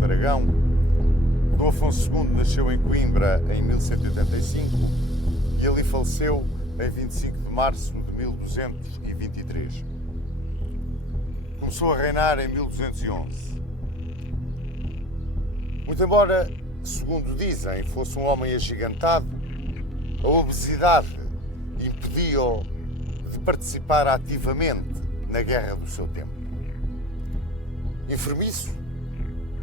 de Aragão. Dom Afonso II nasceu em Coimbra em 1185 e ali faleceu em 25 de março de 1223. Começou a reinar em 1211. Muito embora, segundo dizem, fosse um homem agigantado, a obesidade impediu-o de participar ativamente na guerra do seu tempo. Enfermiço,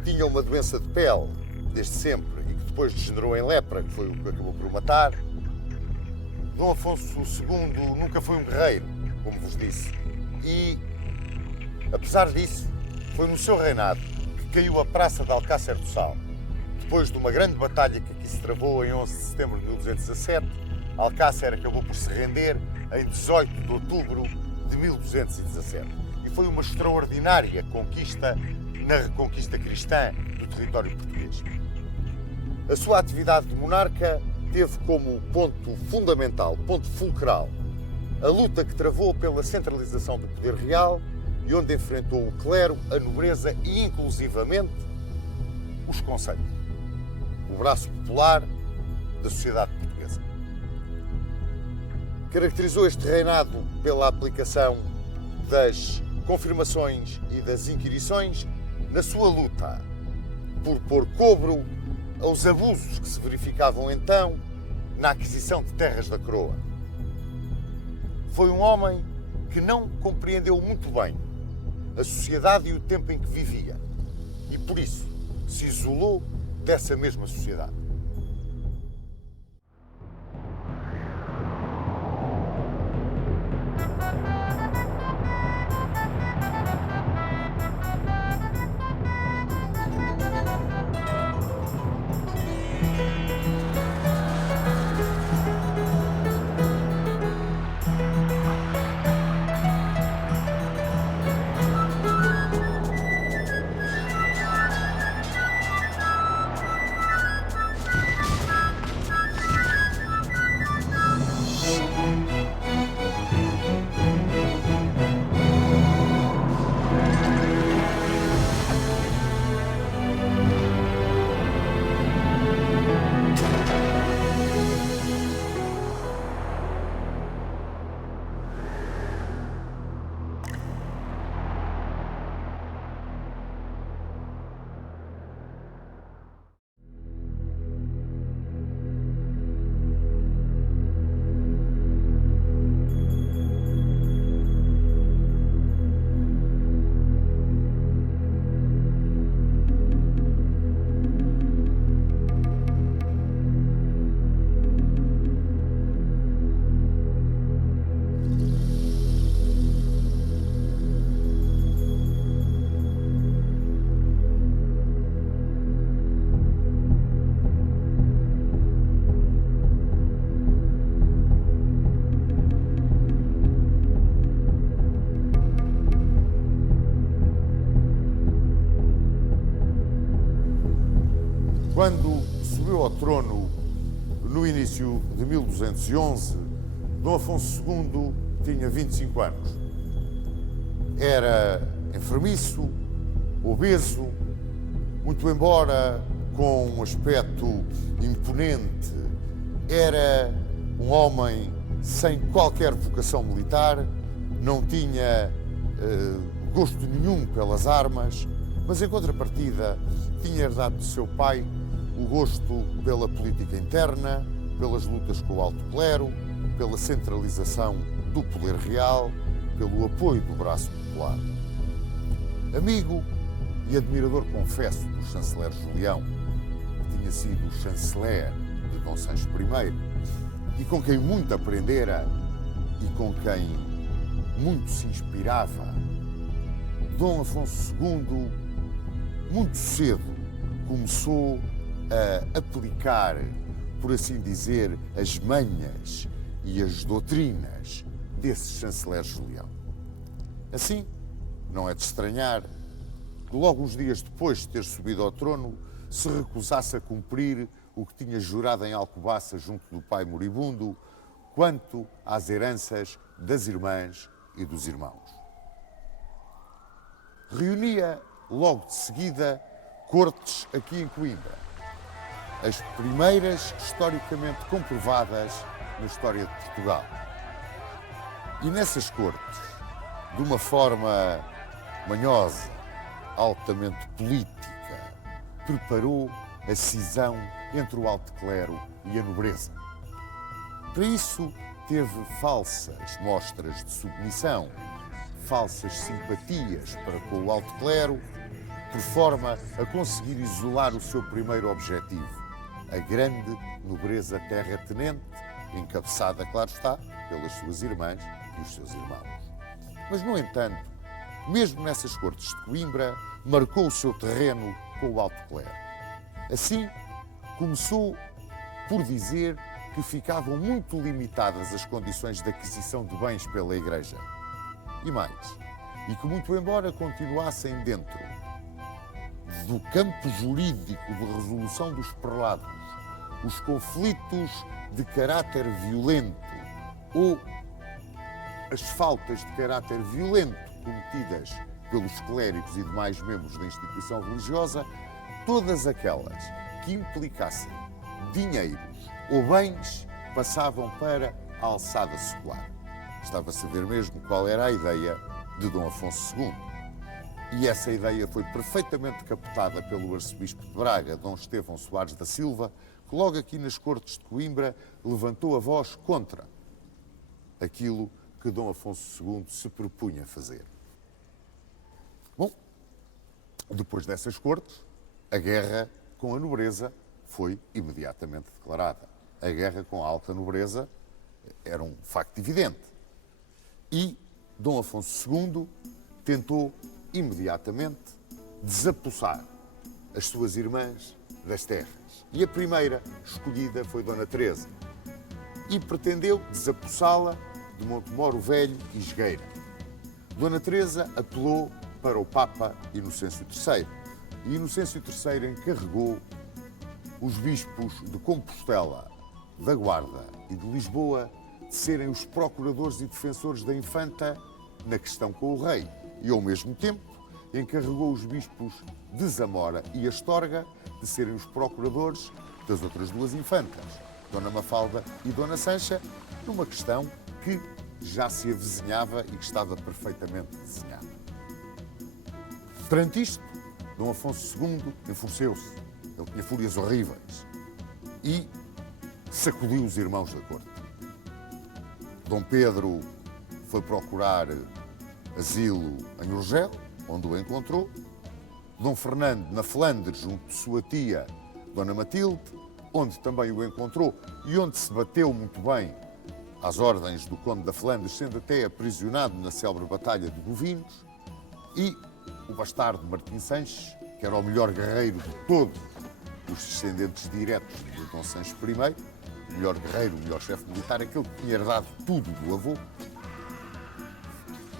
tinha uma doença de pele desde sempre e que depois degenerou em lepra, que foi o que acabou por o matar. Dom Afonso II nunca foi um guerreiro, como vos disse, e, apesar disso, foi no seu reinado que caiu a Praça de Alcácer do Sal. Depois de uma grande batalha que aqui se travou em 11 de setembro de 1217, Alcácer acabou por se render em 18 de outubro de 1217. E foi uma extraordinária conquista na reconquista cristã do território português. A sua atividade de monarca teve como ponto fundamental, ponto fulcral, a luta que travou pela centralização do poder real e onde enfrentou o clero, a nobreza e, inclusivamente, os conselhos, o braço popular da sociedade portuguesa. Caracterizou este reinado pela aplicação das confirmações e das inquirições na sua luta por pôr cobro aos abusos que se verificavam então na aquisição de terras da coroa. Foi um homem que não compreendeu muito bem a sociedade e o tempo em que vivia e, por isso, se isolou dessa mesma sociedade. Quando subiu ao trono no início de 1211, Dom Afonso II tinha 25 anos. Era enfermiço, obeso, muito embora com um aspecto imponente, era um homem sem qualquer vocação militar, não tinha gosto nenhum pelas armas, mas em contrapartida tinha herdado de seu pai o gosto pela política interna, pelas lutas com o alto clero, pela centralização do poder real, pelo apoio do braço popular. Amigo e admirador, confesso, do chanceler Julião, que tinha sido chanceler de Dom Sancho I e com quem muito aprendera e com quem muito se inspirava, Dom Afonso II, muito cedo, começou a aplicar, por assim dizer, as manhas e as doutrinas desse chanceler Julião. Assim, não é de estranhar que logo uns dias depois de ter subido ao trono, se recusasse a cumprir o que tinha jurado em Alcobaça junto do pai moribundo, quanto às heranças das irmãs e dos irmãos. Reunia, logo de seguida, cortes aqui em Coimbra. As primeiras historicamente comprovadas na história de Portugal. E nessas cortes, de uma forma manhosa, altamente política, preparou a cisão entre o alto clero e a nobreza. Para isso, teve falsas mostras de submissão, falsas simpatias para com o alto clero, por forma a conseguir isolar o seu primeiro objetivo, a grande nobreza terratenente, encabeçada, claro está, pelas suas irmãs e os seus irmãos. Mas, no entanto, mesmo nessas cortes de Coimbra, marcou o seu terreno com o alto clero. Assim, começou por dizer que ficavam muito limitadas as condições de aquisição de bens pela Igreja. E mais, e que muito embora continuassem dentro do campo jurídico de resolução dos prelados os conflitos de caráter violento ou as faltas de caráter violento cometidas pelos clérigos e demais membros da instituição religiosa, todas aquelas que implicassem dinheiros ou bens passavam para a alçada secular. Estava-se a ver mesmo qual era a ideia de Dom Afonso II. E essa ideia foi perfeitamente captada pelo arcebispo de Braga, Dom Estevão Soares da Silva, que logo aqui nas cortes de Coimbra levantou a voz contra aquilo que Dom Afonso II se propunha fazer. Bom, depois dessas cortes, a guerra com a nobreza foi imediatamente declarada. A guerra com a alta nobreza era um facto evidente. E Dom Afonso II tentou imediatamente desapossar as suas irmãs das terras. E a primeira escolhida foi Dona Teresa. E pretendeu desapossá-la de Montemor o Velho e Esgueira. Dona Teresa apelou para o Papa Inocêncio III. E Inocêncio III encarregou os bispos de Compostela, da Guarda e de Lisboa de serem os procuradores e defensores da infanta na questão com o rei. E, ao mesmo tempo, encarregou os bispos de Zamora e Astorga de serem os procuradores das outras duas infantas, Dona Mafalda e Dona Sancha, numa questão que já se avizinhava e que estava perfeitamente desenhada. Perante isto, Dom Afonso II enfureceu-se. Ele tinha fúrias horríveis e sacudiu os irmãos da corte. Dom Pedro foi procurar asilo em Urgel, onde o encontrou. Dom Fernando, na Flandres, junto de sua tia, Dona Matilde, onde também o encontrou e onde se bateu muito bem às ordens do Conde da Flandres, sendo até aprisionado na célebre Batalha de Govinos. E o bastardo Martim Sanches, que era o melhor guerreiro de todos os descendentes diretos de Dom Sancho I, o melhor guerreiro, o melhor chefe militar, aquele que tinha herdado tudo do avô.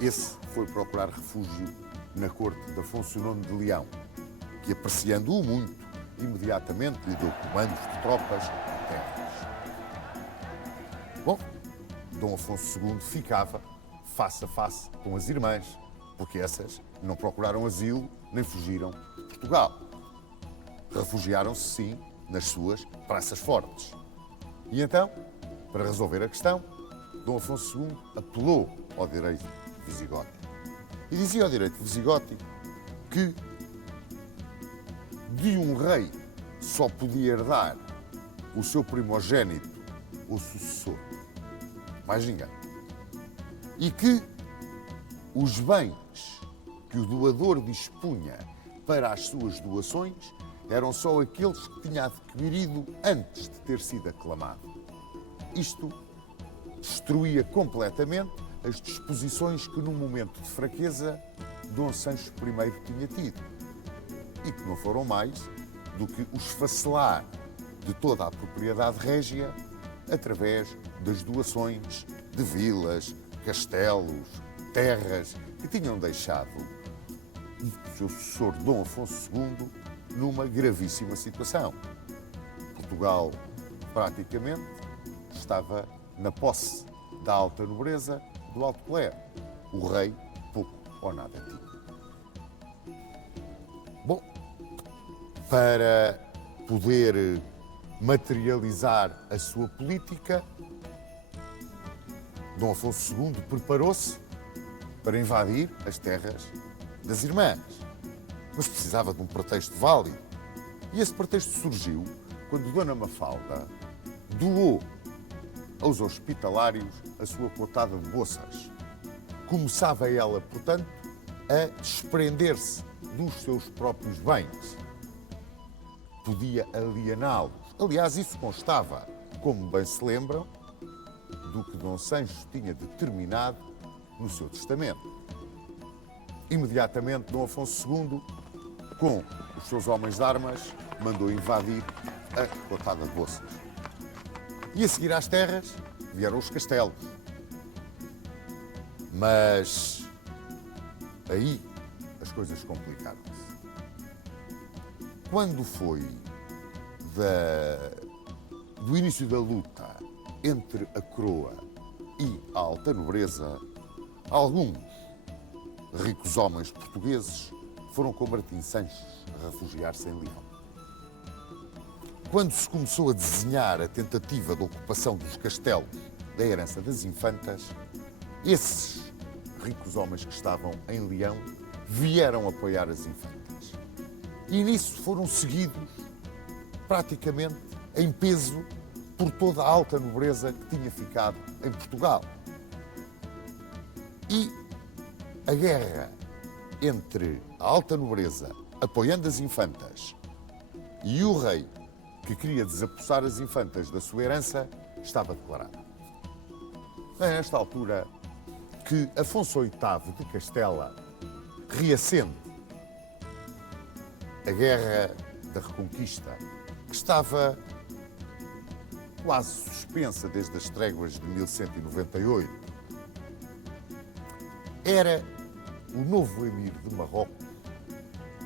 Esse foi procurar refúgio na corte de Afonso IX de Leão, que, apreciando-o muito, imediatamente lhe deu comandos de tropas e terras. Bom, Dom Afonso II ficava face a face com as irmãs, porque essas não procuraram asilo nem fugiram de Portugal. Refugiaram-se, sim, nas suas praças fortes. E então, para resolver a questão, Dom Afonso II apelou ao direito visigótico. E dizia ao direito visigótico que de um rei só podia herdar o seu primogênito ou sucessor, mais ninguém. E que os bens que o doador dispunha para as suas doações eram só aqueles que tinha adquirido antes de ter sido aclamado. Isto destruía completamente as disposições que, num momento de fraqueza, Dom Sancho I tinha tido e que não foram mais do que o esfacelar de toda a propriedade régia através das doações de vilas, castelos, terras que tinham deixado o seu sucessor Dom Afonso II numa gravíssima situação. Portugal, praticamente, estava na posse da alta nobreza do alto clero. O rei pouco ou nada tinha. Bom, para poder materializar a sua política, Dom Afonso II preparou-se para invadir as terras das irmãs. Mas precisava de um pretexto válido. E esse pretexto surgiu quando Dona Mafalda doou aos hospitalários a sua cotada de boças. Começava ela, portanto, a desprender-se dos seus próprios bens. Podia aliená-los. Aliás, isso constava, como bem se lembram, do que Dom Sancho tinha determinado no seu testamento. Imediatamente, Dom Afonso II, com os seus homens de armas, mandou invadir a cotada de Boças. E a seguir às terras vieram os castelos. Mas aí as coisas complicaram-se. Quando foi do início da luta entre a coroa e a alta nobreza, alguns ricos homens portugueses foram com Martim Sanches a refugiar-se em Leão. Quando se começou a desenhar a tentativa de ocupação dos castelos da herança das infantas, esses ricos homens que estavam em Leão vieram apoiar as infantas. E nisso foram seguidos, praticamente em peso, por toda a alta nobreza que tinha ficado em Portugal. E a guerra entre a alta nobreza, apoiando as infantas, e o rei, que queria desapossar as infantas da sua herança, estava declarada. É nesta altura que Afonso VIII de Castela reacende a Guerra da Reconquista, que estava quase suspensa desde as tréguas de 1198. Era o novo emir de Marrocos,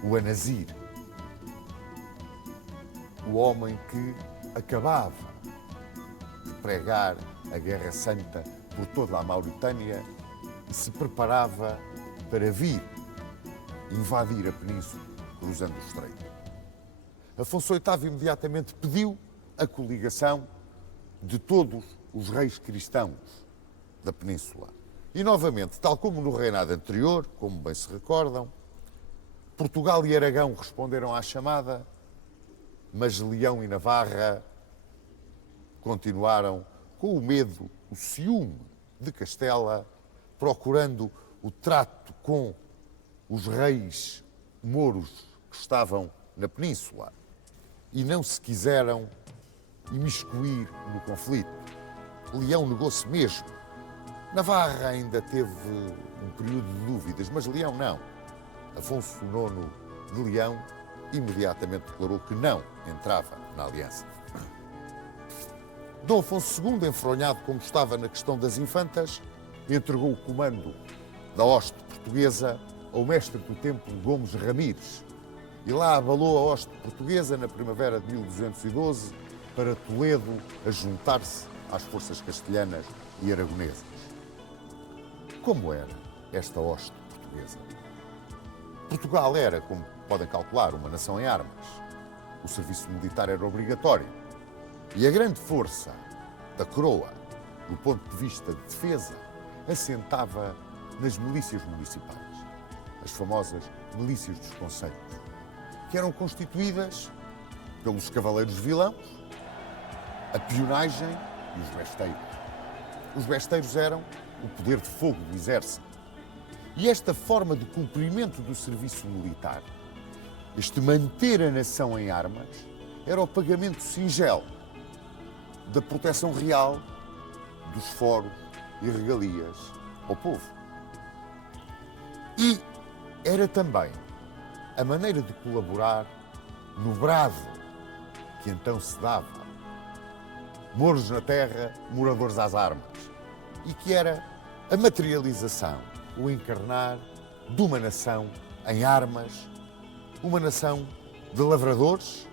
o Anazir, o homem que acabava de pregar a Guerra Santa por toda a Mauritânia e se preparava para vir invadir a península, cruzando o estreito. Afonso VIII imediatamente pediu a coligação de todos os reis cristãos da península. E, novamente, tal como no reinado anterior, como bem se recordam, Portugal e Aragão responderam à chamada, mas Leão e Navarra continuaram com o medo, o ciúme de Castela, procurando o trato com os reis mouros que estavam na península e não se quiseram imiscuir no conflito. Leão negou-se mesmo. Navarra ainda teve um período de dúvidas, mas Leão não. Afonso IX de Leão imediatamente declarou que não entrava na aliança. Dom Afonso II, enfronhado como estava na questão das infantas, entregou o comando da hoste portuguesa ao mestre do templo Gomes Ramires e lá abalou a hoste portuguesa na primavera de 1212 para Toledo a juntar-se às forças castelhanas e aragonesas. Como era esta hoste portuguesa? Portugal era, como podem calcular, uma nação em armas. O serviço militar era obrigatório. E a grande força da coroa, do ponto de vista de defesa, assentava nas milícias municipais, as famosas milícias dos concelhos, que eram constituídas pelos cavaleiros vilãos, a peonagem e os besteiros. Os besteiros eram o poder de fogo do exército. E esta forma de cumprimento do serviço militar, este manter a nação em armas, era o pagamento singelo da proteção real dos foros e regalias ao povo. E era também a maneira de colaborar no brado que então se dava. Mouros na terra, moradores às armas. E que era a materialização, o encarnar de uma nação em armas, uma nação de lavradores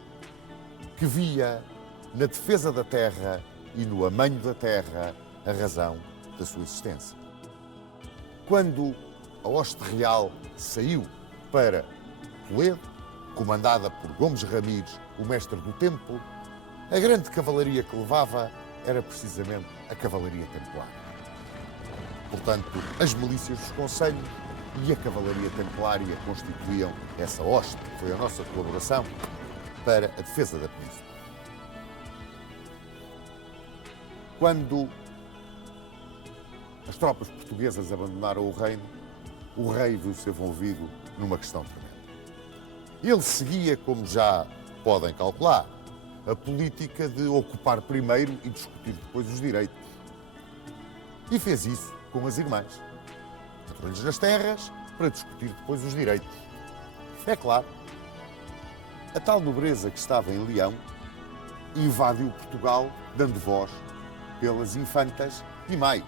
que via na defesa da terra e no amanho da terra a razão da sua existência. Quando a hoste real saiu para Toledo, comandada por Gomes Ramires, o mestre do templo, a grande cavalaria que levava era precisamente a cavalaria templária. Portanto, as milícias dos concelhos e a cavalaria templária constituíam essa hoste, que foi a nossa colaboração para a defesa da península. Quando as tropas portuguesas abandonaram o reino, o rei viu-se envolvido numa questão tremenda. Ele seguia, como já podem calcular, a política de ocupar primeiro e discutir depois os direitos. E fez isso com as irmãs. Entrou-lhes nas terras para discutir depois os direitos. É claro, a tal nobreza que estava em Leão invadiu Portugal, dando voz pelas infantas e mais.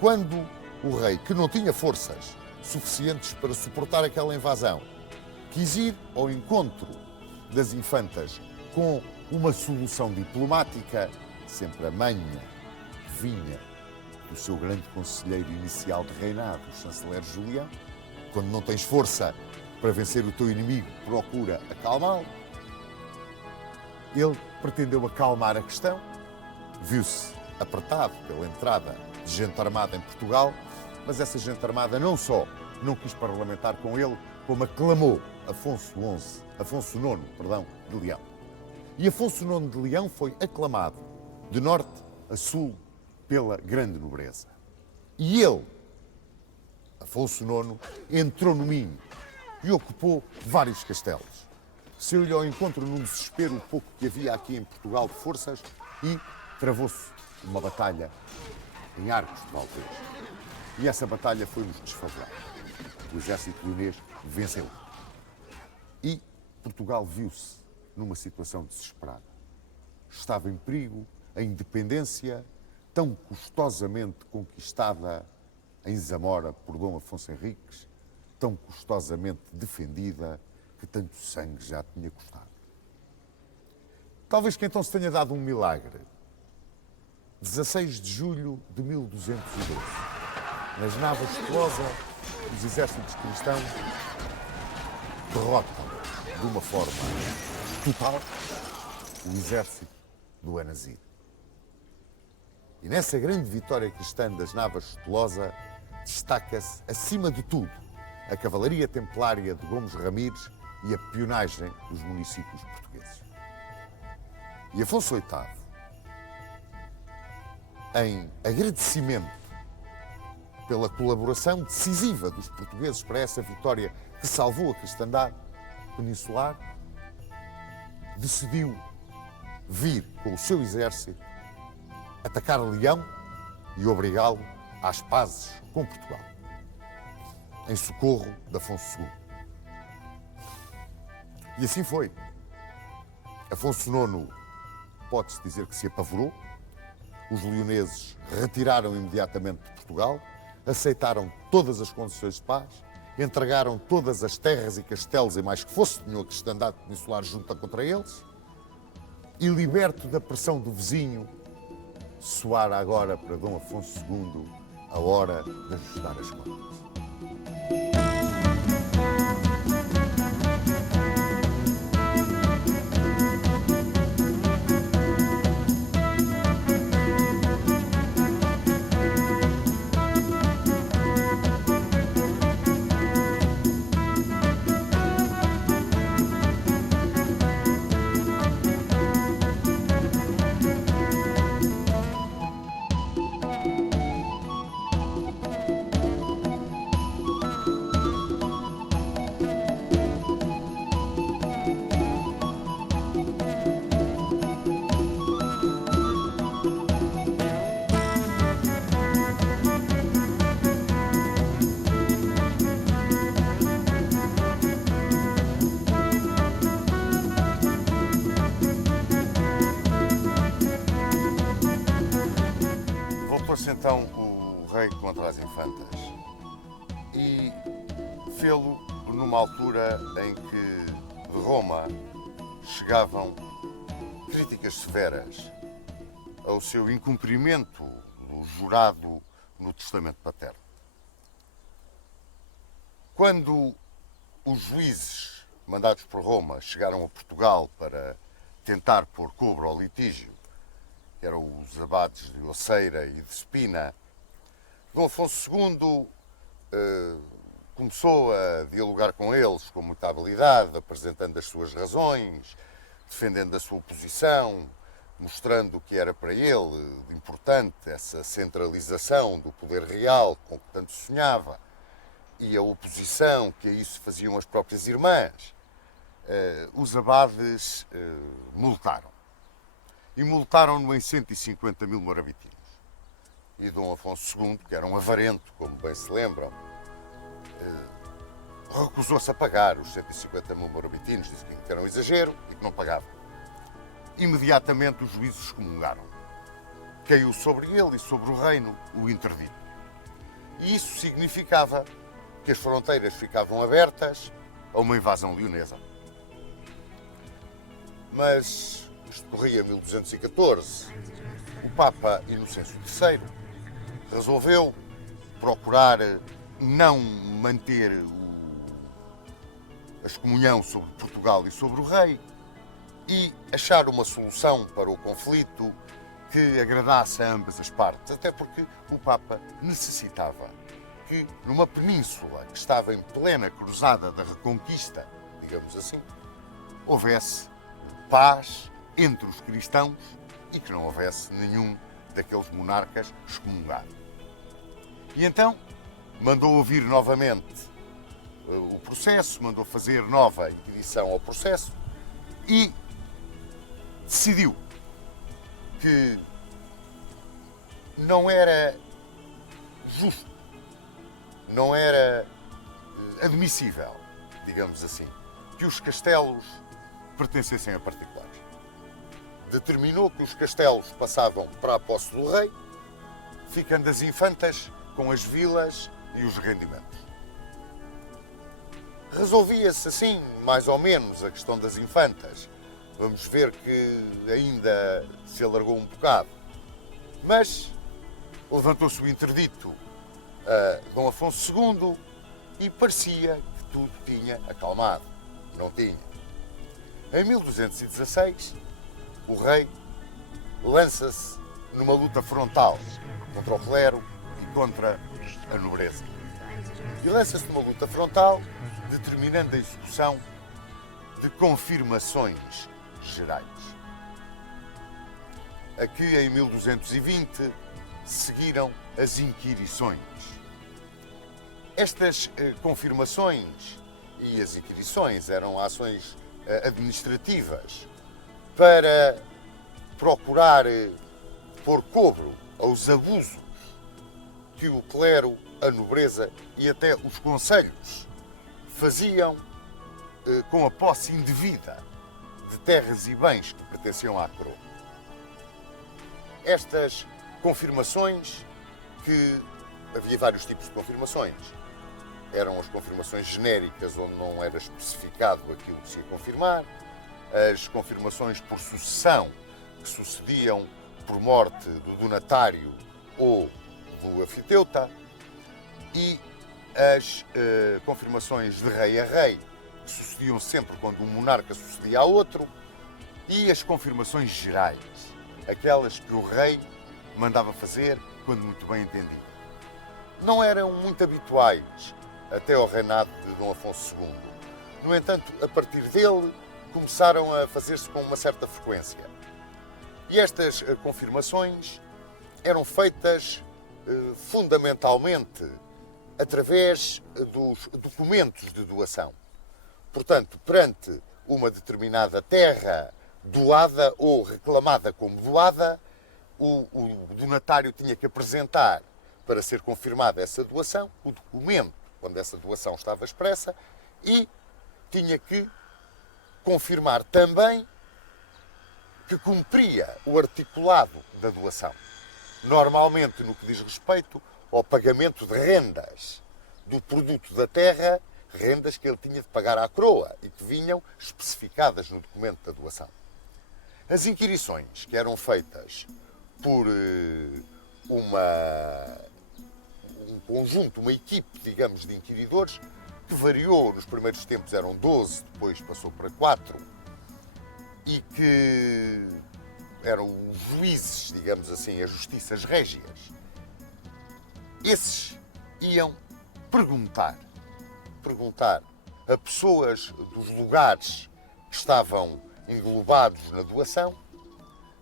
Quando o rei, que não tinha forças suficientes para suportar aquela invasão, quis ir ao encontro das infantas com uma solução diplomática, sempre a manha que vinha do seu grande conselheiro inicial de reinado, o chanceler Julião. Quando não tens força para vencer o teu inimigo, procura acalmá-lo. Ele pretendeu acalmar a questão, viu-se apertado pela entrada de gente armada em Portugal, mas essa gente armada não só não quis parlamentar com ele, como aclamou Afonso IX, de Leão. E Afonso IX de Leão foi aclamado de norte a sul pela grande nobreza. E ele, Afonso IX, entrou no Minho e ocupou vários castelos. Saiu-lhe ao encontro num desespero o pouco que havia aqui em Portugal de forças e travou-se uma batalha em Arcos de Valdez. E essa batalha foi-nos desfavorável. O exército leonês venceu. E Portugal viu-se numa situação desesperada. Estava em perigo a independência tão custosamente conquistada em Zamora por Dom Afonso Henriques, tão custosamente defendida, que tanto sangue já tinha custado. Talvez que então se tenha dado um milagre. 16 de julho de 1212, nas Navas de Tolosa, os exércitos cristãos derrotam de uma forma total o exército do Anazir. E nessa grande vitória cristã das Navas de Tolosa destaca-se, acima de tudo, a cavalaria templária de Gomes Ramires e a peonagem dos municípios portugueses. E Afonso VIII, em agradecimento pela colaboração decisiva dos portugueses para essa vitória que salvou a cristandade peninsular, decidiu vir com o seu exército atacar Leão e obrigá-lo às pazes com Portugal, em socorro de Afonso II. E assim foi. Afonso IX, pode-se dizer que se apavorou, os leoneses retiraram imediatamente de Portugal, aceitaram todas as condições de paz, entregaram todas as terras e castelos e mais que fosse, tinham a cristandade peninsular junta contra eles, e liberto da pressão do vizinho, soara agora para Dom Afonso II a hora de ajustar as contas. Voltou-se então o rei contra as infantas e fê-lo numa altura em que de Roma chegavam críticas severas ao seu incumprimento do jurado no testamento paterno. Quando os juízes mandados por Roma, chegaram a Portugal para tentar pôr cobro ao litígio, que eram os abades de Oceira e de Espina, Dom Afonso II começou a dialogar com eles com muita habilidade, apresentando as suas razões, defendendo a sua posição, mostrando o que era para ele importante essa centralização do poder real com que tanto sonhava e a oposição que a isso faziam as próprias irmãs. Os abades multaram. E multaram-no em 150 mil morabitinos. E Dom Afonso II, que era um avarento, como bem se lembram, recusou-se a pagar os 150 mil morabitinos, disse que era um exagero e que não pagava. Imediatamente os juízes excomungaram. Caiu sobre ele e sobre o reino o interdito. E isso significava que as fronteiras ficavam abertas a uma invasão leonesa. Mas isto corria 1214. O Papa Inocêncio III resolveu procurar não manter a excomunhão sobre Portugal e sobre o rei e achar uma solução para o conflito que agradasse a ambas as partes, até porque o Papa necessitava que, numa península que estava em plena cruzada da Reconquista, digamos assim, houvesse paz entre os cristãos e que não houvesse nenhum daqueles monarcas excomungado. E então mandou ouvir novamente o processo, mandou fazer nova inquisição ao processo e decidiu que não era justo, não era admissível, digamos assim, que os castelos pertencessem a particulares. Determinou que os castelos passavam para a posse do rei, ficando as infantas com as vilas e os rendimentos. Resolvia-se assim, mais ou menos, a questão das infantas. Vamos ver que ainda se alargou um bocado. Mas levantou-se o interdito a Dom Afonso II e parecia que tudo tinha acalmado. Não tinha. Em 1216, o rei lança-se numa luta frontal contra o clero e contra a nobreza. E lança-se numa luta frontal, determinando a execução de confirmações gerais. Aqui, em 1220, seguiram as inquirições. Estas confirmações e as inquirições eram ações administrativas para procurar pôr cobro aos abusos que o clero, a nobreza e até os conselhos faziam com a posse indevida de terras e bens que pertenciam à coroa. Estas confirmações, que havia vários tipos de confirmações. Eram as confirmações genéricas, onde não era especificado aquilo que se ia confirmar, as confirmações por sucessão, que sucediam por morte do donatário ou do anfiteuta, e as confirmações de rei a rei, que sucediam sempre quando um monarca sucedia a outro, e as confirmações gerais, aquelas que o rei mandava fazer quando muito bem entendido. Não eram muito habituais até ao reinado de Dom Afonso II. No entanto, a partir dele, começaram a fazer-se com uma certa frequência. E estas confirmações eram feitas fundamentalmente através dos documentos de doação. Portanto, perante uma determinada terra doada ou reclamada como doada, o donatário tinha que apresentar, para ser confirmada essa doação, o documento, quando essa doação estava expressa, e tinha que confirmar também que cumpria o articulado da doação. Normalmente, no que diz respeito ao pagamento de rendas do produto da terra, rendas que ele tinha de pagar à coroa e que vinham especificadas no documento da doação. As inquirições, que eram feitas por um conjunto, uma equipe, digamos, de inquiridores, que variou, nos primeiros tempos eram 12, depois passou para 4, e que eram os juízes, digamos assim, as justiças régias. Esses iam perguntar a pessoas dos lugares que estavam englobados na doação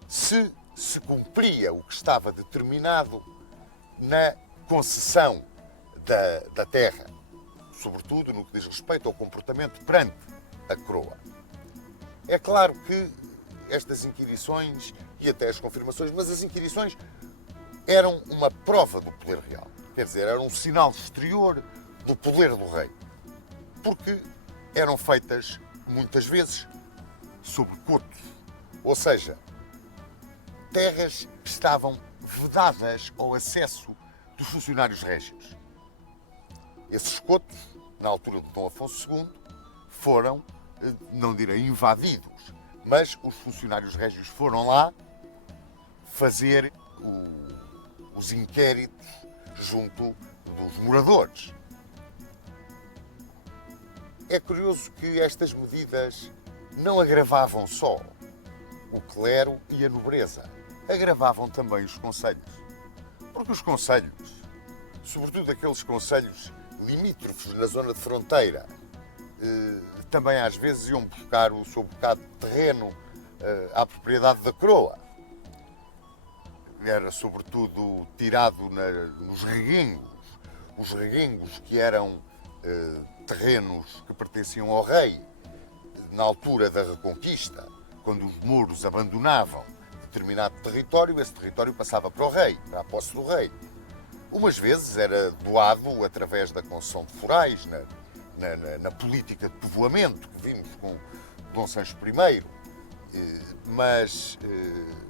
se cumpria o que estava determinado na concessão da terra, sobretudo no que diz respeito ao comportamento perante a coroa. É claro que estas inquirições e até as confirmações, mas as inquirições eram uma prova do poder real. Quer dizer, eram um sinal exterior do poder do rei. Porque eram feitas, muitas vezes, sobre cotos. Ou seja, terras que estavam vedadas ao acesso dos funcionários régios. Esses cotos, na altura de Dom Afonso II, foram, não direi invadidos, mas os funcionários régios foram lá fazer os inquéritos junto dos moradores. É curioso que estas medidas não agravavam só o clero e a nobreza, agravavam também os concelhos. Porque os concelhos, sobretudo aqueles concelhos limítrofes na zona de fronteira, também às vezes iam buscar o seu bocado de terreno à propriedade da coroa. Era sobretudo tirado nos reguengos, os reguengos que eram terrenos que pertenciam ao rei na altura da Reconquista, quando os mouros abandonavam determinado território, esse território passava para o rei, para a posse do rei. Umas vezes era doado através da concessão de forais, na política de povoamento que vimos com Dom Sancho I, mas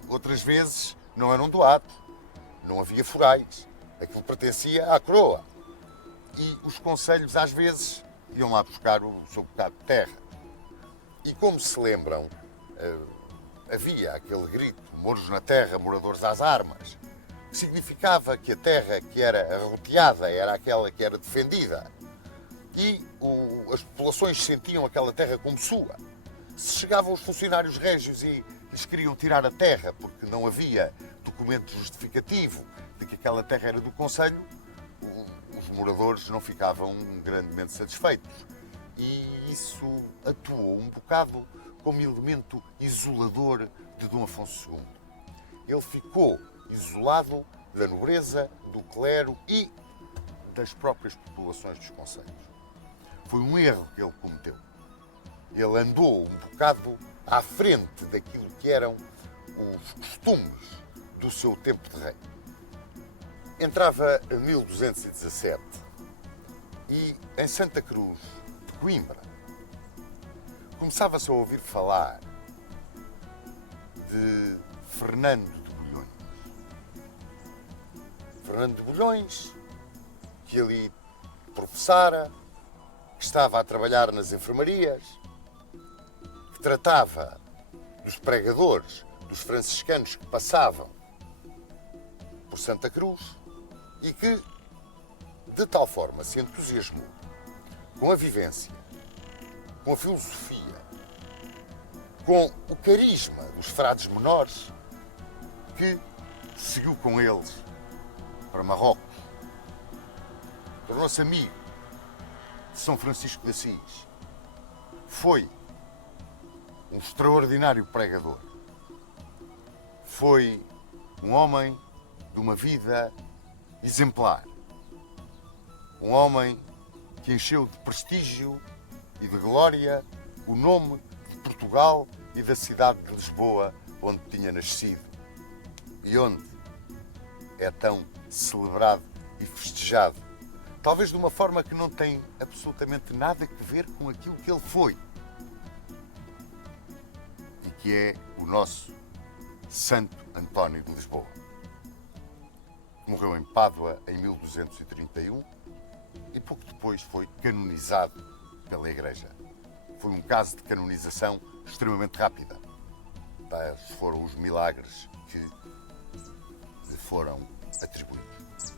outras vezes não eram doados, não havia forais, aquilo pertencia à coroa. E os concelhos às vezes iam lá buscar o seu bocado de terra. E como se lembram, havia aquele grito, mouros na terra, moradores às armas, que significava que a terra que era arroteada era aquela que era defendida. E as populações sentiam aquela terra como sua. Se chegavam os funcionários régios e lhes queriam tirar a terra porque não havia documento justificativo de que aquela terra era do concelho, os moradores não ficavam grandemente satisfeitos. E isso atuou um bocado como elemento isolador de Dom Afonso II. Ele ficou isolado da nobreza, do clero e das próprias populações dos concelhos. Foi um erro que ele cometeu. Ele andou um bocado à frente daquilo que eram os costumes do seu tempo de rei. Entrava 1217 e em Santa Cruz de Coimbra começava-se a ouvir falar de Fernando de Bulhões. Fernando de Bulhões, que ali professara, que estava a trabalhar nas enfermarias, que tratava dos pregadores, dos franciscanos que passavam por Santa Cruz e que, de tal forma, se entusiasmou com a vivência, com a filosofia, com o carisma dos frades menores, que seguiu com eles para Marrocos. Tornou-se amigo de São Francisco de Assis. Foi um extraordinário pregador. Foi um homem de uma vida exemplar. Um homem que encheu de prestígio e de glória o nome de Portugal e da cidade de Lisboa, onde tinha nascido e onde é tão celebrado e festejado, talvez de uma forma que não tem absolutamente nada a ver com aquilo que ele foi, e que é o nosso Santo António de Lisboa. Morreu em Pádua em 1231 e pouco depois foi canonizado pela Igreja. Foi um caso de canonização extremamente rápida. Tais foram os milagres que lhe foram atribuídos.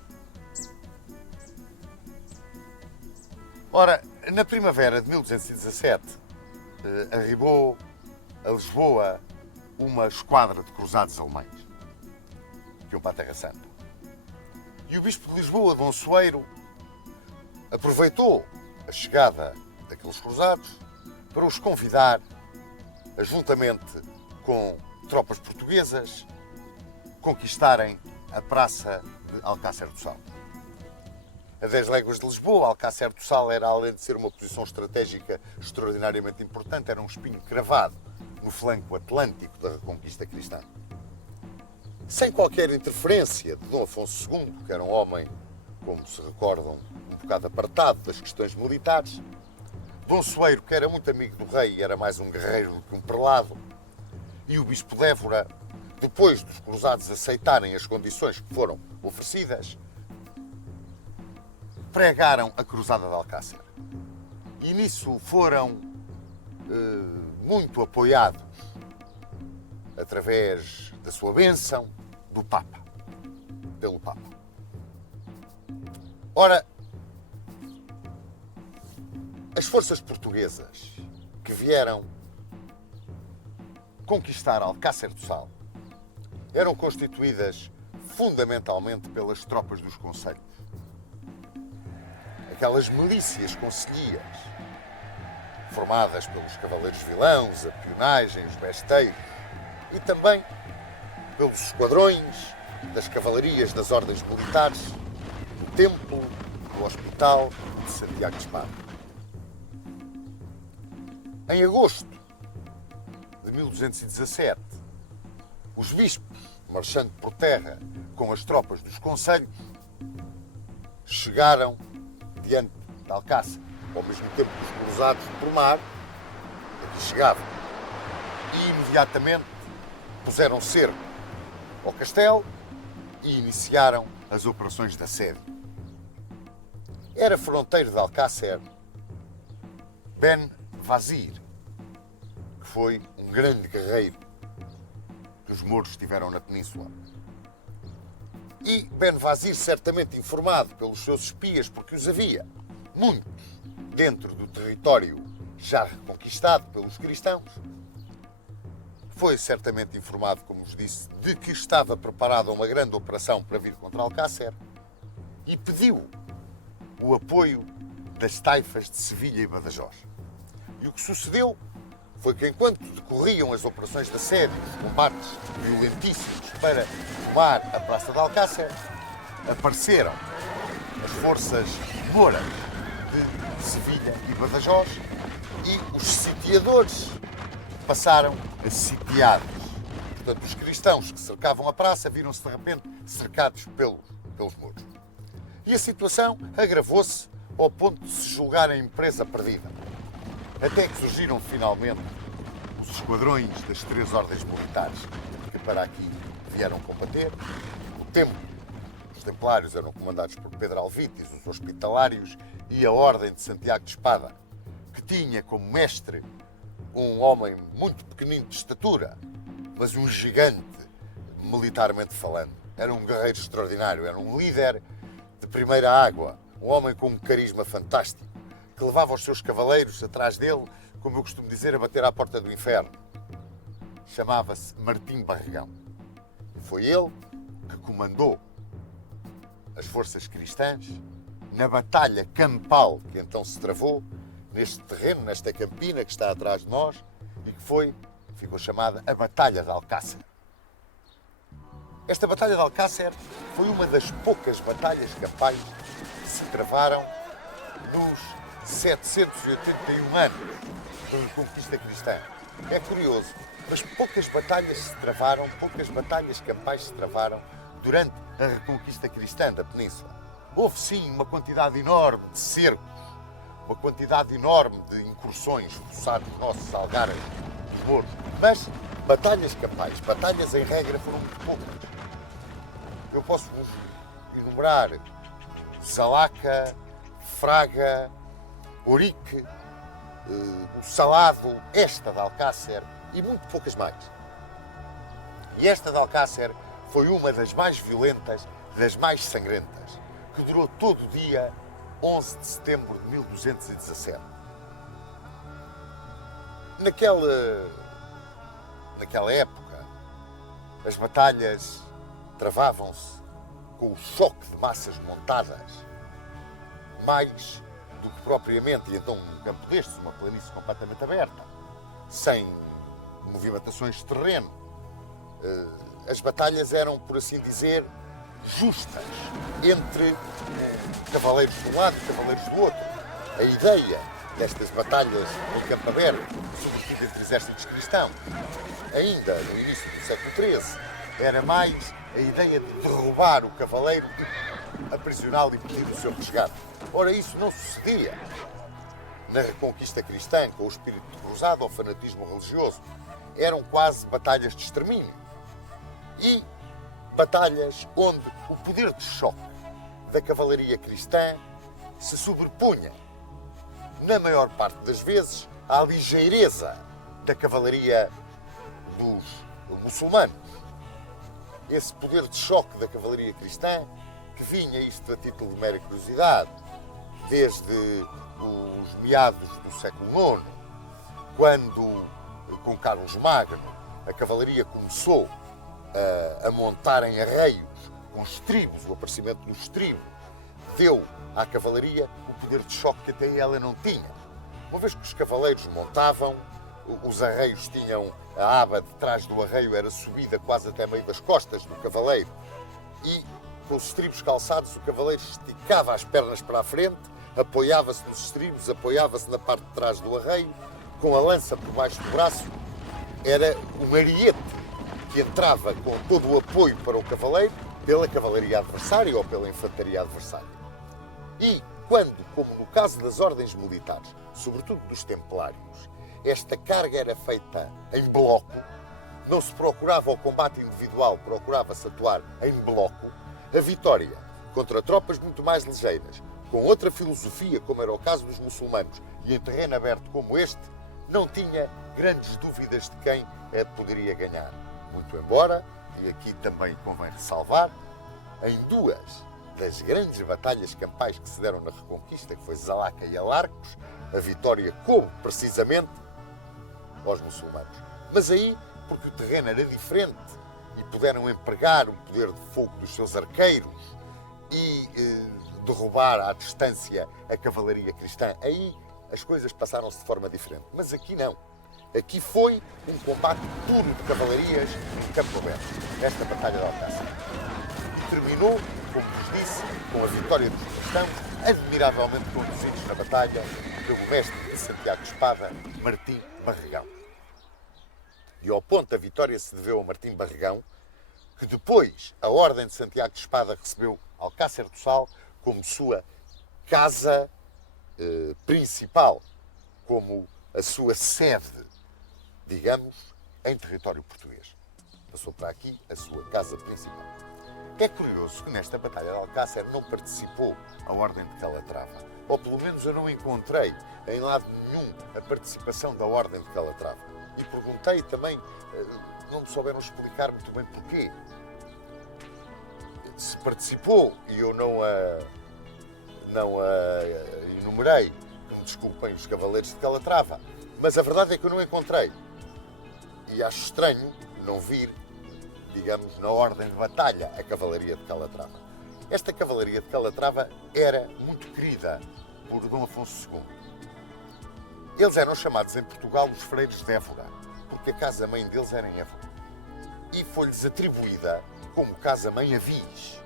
Ora, na primavera de 1217, arribou a Lisboa uma esquadra de cruzados alemães que iam para a Terra Santa. E o bispo de Lisboa, Dom Soeiro, aproveitou a chegada daqueles cruzados para os convidar a, juntamente com tropas portuguesas, conquistarem a praça de Alcácer do Sal. A 10 léguas de Lisboa, Alcácer do Sal era, além de ser uma posição estratégica extraordinariamente importante, era um espinho cravado no flanco atlântico da reconquista cristã. Sem qualquer interferência de Dom Afonso II, que era um homem, como se recordam, um bocado apartado das questões militares, Dom Soeiro, que era muito amigo do rei, era mais um guerreiro do que um prelado, e o bispo de Évora, depois dos cruzados aceitarem as condições que foram oferecidas, pregaram a cruzada de Alcácer. E nisso foram muito apoiados através da sua bênção do Papa, pelo Papa. Ora, as forças portuguesas que vieram conquistar Alcácer do Sal eram constituídas fundamentalmente pelas tropas dos concelhos. Aquelas milícias concelhias, formadas pelos cavaleiros vilãos, a pionagem, os besteiros, e também pelos esquadrões das cavalarias das ordens militares, do Templo, do Hospital de Santiago de Espada. Em agosto de 1217, os bispos, marchando por terra com as tropas dos concelhos, chegaram diante de Alcácer, ao mesmo tempo que os cruzados por mar aqui chegavam. E imediatamente puseram cerco ao castelo e iniciaram as operações de assédio. Era fronteiro de Alcácer Ben Vazir, que foi um grande guerreiro que os mouros tiveram na península. E Ben Vazir, certamente informado pelos seus espias, porque os havia muitos dentro do território já reconquistado pelos cristãos, foi certamente informado, como vos disse, de que estava preparada uma grande operação para vir contra Alcácer e pediu o apoio das taifas de Sevilha e Badajoz. E o que sucedeu foi que, enquanto decorriam as operações de assédio, os combates violentíssimos para tomar a Praça de Alcácer, apareceram as forças mouras de Sevilha e Badajoz e os sitiadores passaram a sitiados. Portanto, os cristãos que cercavam a praça viram-se de repente cercados pelos mouros. E a situação agravou-se ao ponto de se julgar a empresa perdida. Até que surgiram finalmente os esquadrões das 3 ordens militares que para aqui vieram combater. O Templo, os Templários eram comandados por Pedro Alvítiz, os Hospitalários e a Ordem de Santiago de Espada, que tinha como mestre um homem muito pequenino de estatura, mas um gigante militarmente falando. Era um guerreiro extraordinário, era um líder de primeira água, um homem com um carisma fantástico, que levava os seus cavaleiros atrás dele, como eu costumo dizer, a bater à porta do inferno. Chamava-se Martim Barregão. Foi ele que comandou as forças cristãs na batalha campal que então se travou neste terreno, nesta campina que está atrás de nós e que ficou chamada a Batalha de Alcácer. Esta Batalha de Alcácer foi uma das poucas batalhas campais que se travaram nos 781 anos da reconquista cristã. É curioso, mas poucas batalhas se travaram, poucas batalhas campais se travaram durante a reconquista cristã da península. Houve sim uma quantidade enorme de cercos, uma quantidade enorme de incursões, forçados nossos, algarves, dos mouros, mas batalhas campais, batalhas em regra foram muito poucas. Eu posso-vos enumerar Salaca, Fraga, Ourique, o Salado, esta de Alcácer e muito poucas mais. E esta de Alcácer foi uma das mais violentas, das mais sangrentas, que durou todo o dia 11 de setembro de 1217. Naquela época, as batalhas travavam-se com o choque de massas montadas, mais do que propriamente, e então um campo destes, uma planície completamente aberta, sem movimentações de terreno. As batalhas eram, por assim dizer, justas entre cavaleiros de um lado e cavaleiros do outro. A ideia destas batalhas em campo aberto, sobretudo entre exércitos cristãos, ainda no início do século XIII, era mais a ideia de derrubar o cavaleiro, aprisioná-lo e pedir o seu resgate. Ora, isso não sucedia na Reconquista cristã, com o espírito cruzado ao fanatismo religioso. Eram quase batalhas de extermínio. E batalhas onde o poder de choque da cavalaria cristã se sobrepunha, na maior parte das vezes, à ligeireza da cavalaria dos muçulmanos. Esse poder de choque da cavalaria cristã, que vinha, isto a título de mera curiosidade, desde os meados do século IX, quando, com Carlos Magno, a cavalaria começou a montar em arreios com estribos, o aparecimento do estribo deu à cavalaria o poder de choque que até ela não tinha. Uma vez que os cavaleiros montavam, os arreios tinham a aba de trás do arreio, era subida quase até meio das costas do cavaleiro, e com os estribos calçados o cavaleiro esticava as pernas para a frente, apoiava-se nos estribos, apoiava-se na parte de trás do arreio, com a lança por baixo do braço. Era um ariete que entrava com todo o apoio para o cavaleiro pela cavalaria adversária ou pela infantaria adversária. E quando, como no caso das ordens militares, sobretudo dos templários, esta carga era feita em bloco, não se procurava o combate individual, procurava-se atuar em bloco, a vitória contra tropas muito mais ligeiras, com outra filosofia, como era o caso dos muçulmanos, e em terreno aberto como este, não tinha grandes dúvidas de quem poderia ganhar. Muito embora, e aqui também convém ressalvar, em duas das grandes batalhas campais que se deram na Reconquista, que foi Zalaca e Alarcos, a vitória coube precisamente aos muçulmanos. Mas aí, porque o terreno era diferente e puderam empregar o poder de fogo dos seus arqueiros e derrubar à distância a cavalaria cristã, aí as coisas passaram-se de forma diferente. Mas aqui não. Aqui foi um combate puro de cavalarias no campo aberto, esta Batalha de Alcácer. Terminou, como vos disse, com a vitória dos cristãos, admiravelmente conduzidos na batalha pelo mestre de Santiago de Espada, Martim Barregão. E ao ponto da vitória se deveu a Martim Barregão, que depois a Ordem de Santiago de Espada recebeu Alcácer do Sal como sua casa principal, como a sua sede, digamos, em território português. Passou para aqui a sua casa principal. É curioso que nesta Batalha de Alcácer não participou a Ordem de Calatrava, ou pelo menos eu não encontrei em lado nenhum a participação da Ordem de Calatrava. E perguntei também, não me souberam explicar muito bem porquê. Se participou e eu não a enumerei, que me desculpem os cavaleiros de Calatrava, mas a verdade é que eu não encontrei. E acho estranho não vir, digamos, na ordem de batalha, a cavalaria de Calatrava. Esta cavalaria de Calatrava era muito querida por Dom Afonso II. Eles eram chamados em Portugal os freiros de Évora, porque a casa-mãe deles era em Évora. E foi-lhes atribuída como casa-mãe a Viz.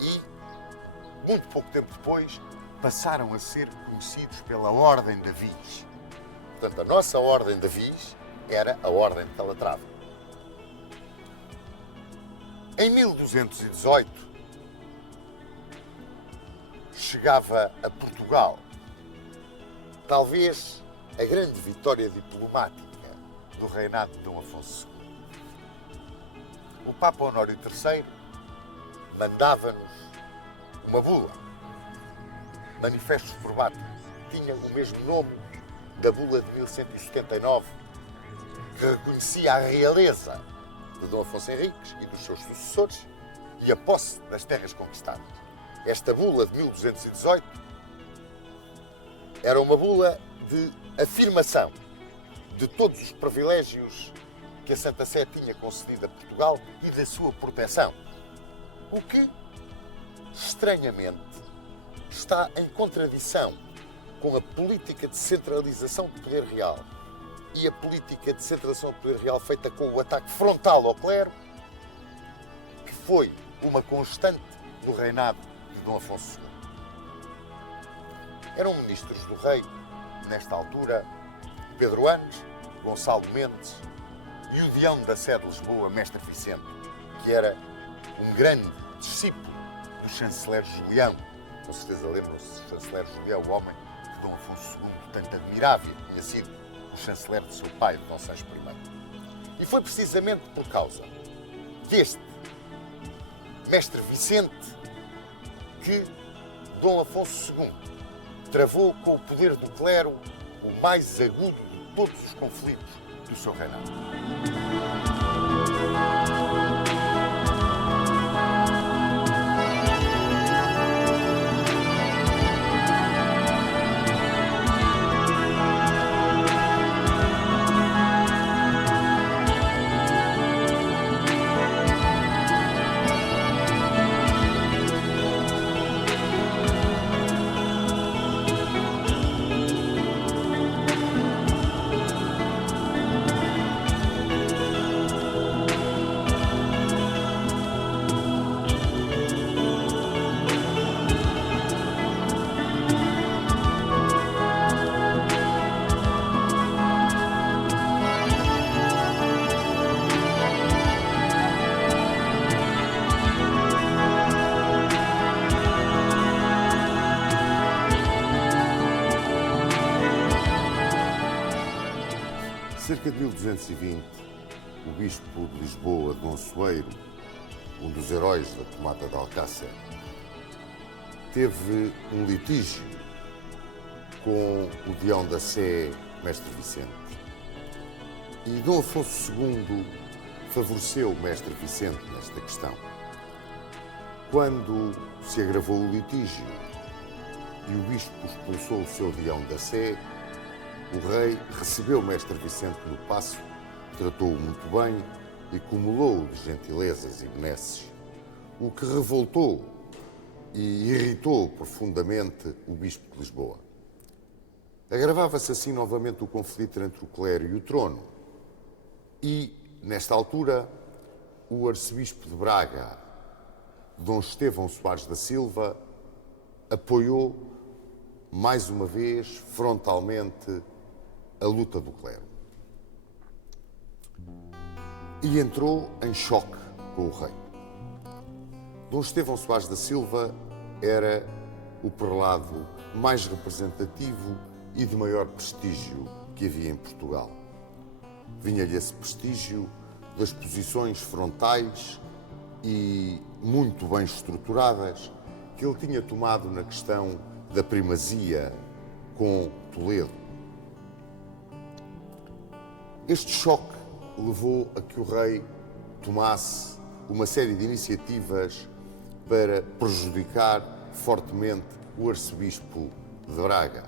E, muito pouco tempo depois, passaram a ser conhecidos pela Ordem da Viz. Portanto, a nossa Ordem da Viz era a Ordem de Calatrava. Em 1218, chegava a Portugal talvez a grande vitória diplomática do reinado de Dom Afonso II. O Papa Honório III mandava-nos uma bula, Manifestos Probatum, tinha o mesmo nome da bula de 1179, que reconhecia a realeza de Dom Afonso Henriques e dos seus sucessores e a posse das terras conquistadas. esta bula de 1218 era uma bula de afirmação de todos os privilégios que a Santa Sé tinha concedido a Portugal e da sua proteção. O que, estranhamente, está em contradição com a política de centralização do poder real e a política de centralização do poder real feita com o ataque frontal ao clero, que foi uma constante no reinado de Dom Afonso II. Eram ministros do rei, nesta altura, Pedro Anes, Gonçalo Mendes e o Deão da Sé de Lisboa, Mestre Vicente, que era um grande discípulo do chanceler Julião. Com certeza lembram-se do chanceler Julião, o homem que Dom Afonso II tanto admirava e tinha sido o chanceler de seu pai, Dom Sancho I. E foi precisamente por causa deste Mestre Vicente que Dom Afonso II travou com o poder do clero o mais agudo de todos os conflitos do seu reinado. Cerca de 1220, o bispo de Lisboa, Dom Soeiro, um dos heróis da tomada de Alcácer, teve um litígio com o Deão da Sé, Mestre Vicente. E Dom Afonso II favoreceu o Mestre Vicente nesta questão. Quando se agravou o litígio e o bispo expulsou o seu Deão da Sé, o rei recebeu o Mestre Vicente no paço, tratou-o muito bem e cumulou-o de gentilezas e benesses, o que revoltou e irritou profundamente o bispo de Lisboa. Agravava-se assim novamente o conflito entre o clero e o trono e, nesta altura, o arcebispo de Braga, Dom Estevão Soares da Silva, apoiou mais uma vez frontalmente a luta do clero. E entrou em choque com o rei. Dom Estevão Soares da Silva era o prelado mais representativo e de maior prestígio que havia em Portugal. Vinha-lhe esse prestígio das posições frontais e muito bem estruturadas que ele tinha tomado na questão da primazia com Toledo. Este choque levou a que o rei tomasse uma série de iniciativas para prejudicar fortemente o arcebispo de Braga.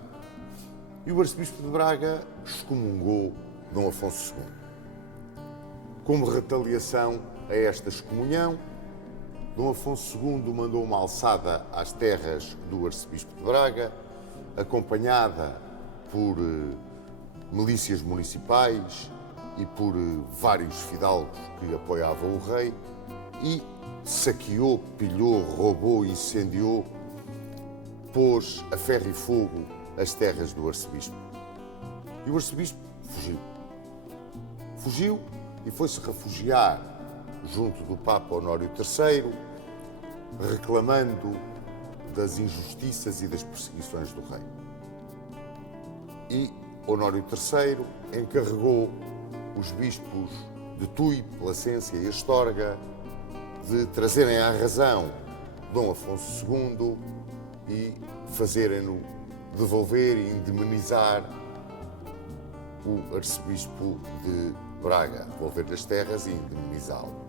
E o arcebispo de Braga excomungou Dom Afonso II. Como retaliação a esta excomunhão, Dom Afonso II mandou uma alçada às terras do arcebispo de Braga, acompanhada por milícias municipais e por vários fidalgos que apoiavam o rei, e saqueou, pilhou, roubou, incendiou, pôs a ferro e fogo as terras do arcebispo. E o arcebispo fugiu. Fugiu e foi-se refugiar junto do Papa Honório III, reclamando das injustiças e das perseguições do rei. E Honório III encarregou os bispos de Tui, Placência e Astorga de trazerem à razão Dom Afonso II e fazerem-no devolver e indemnizar o arcebispo de Braga, devolver as terras e indemnizá-lo.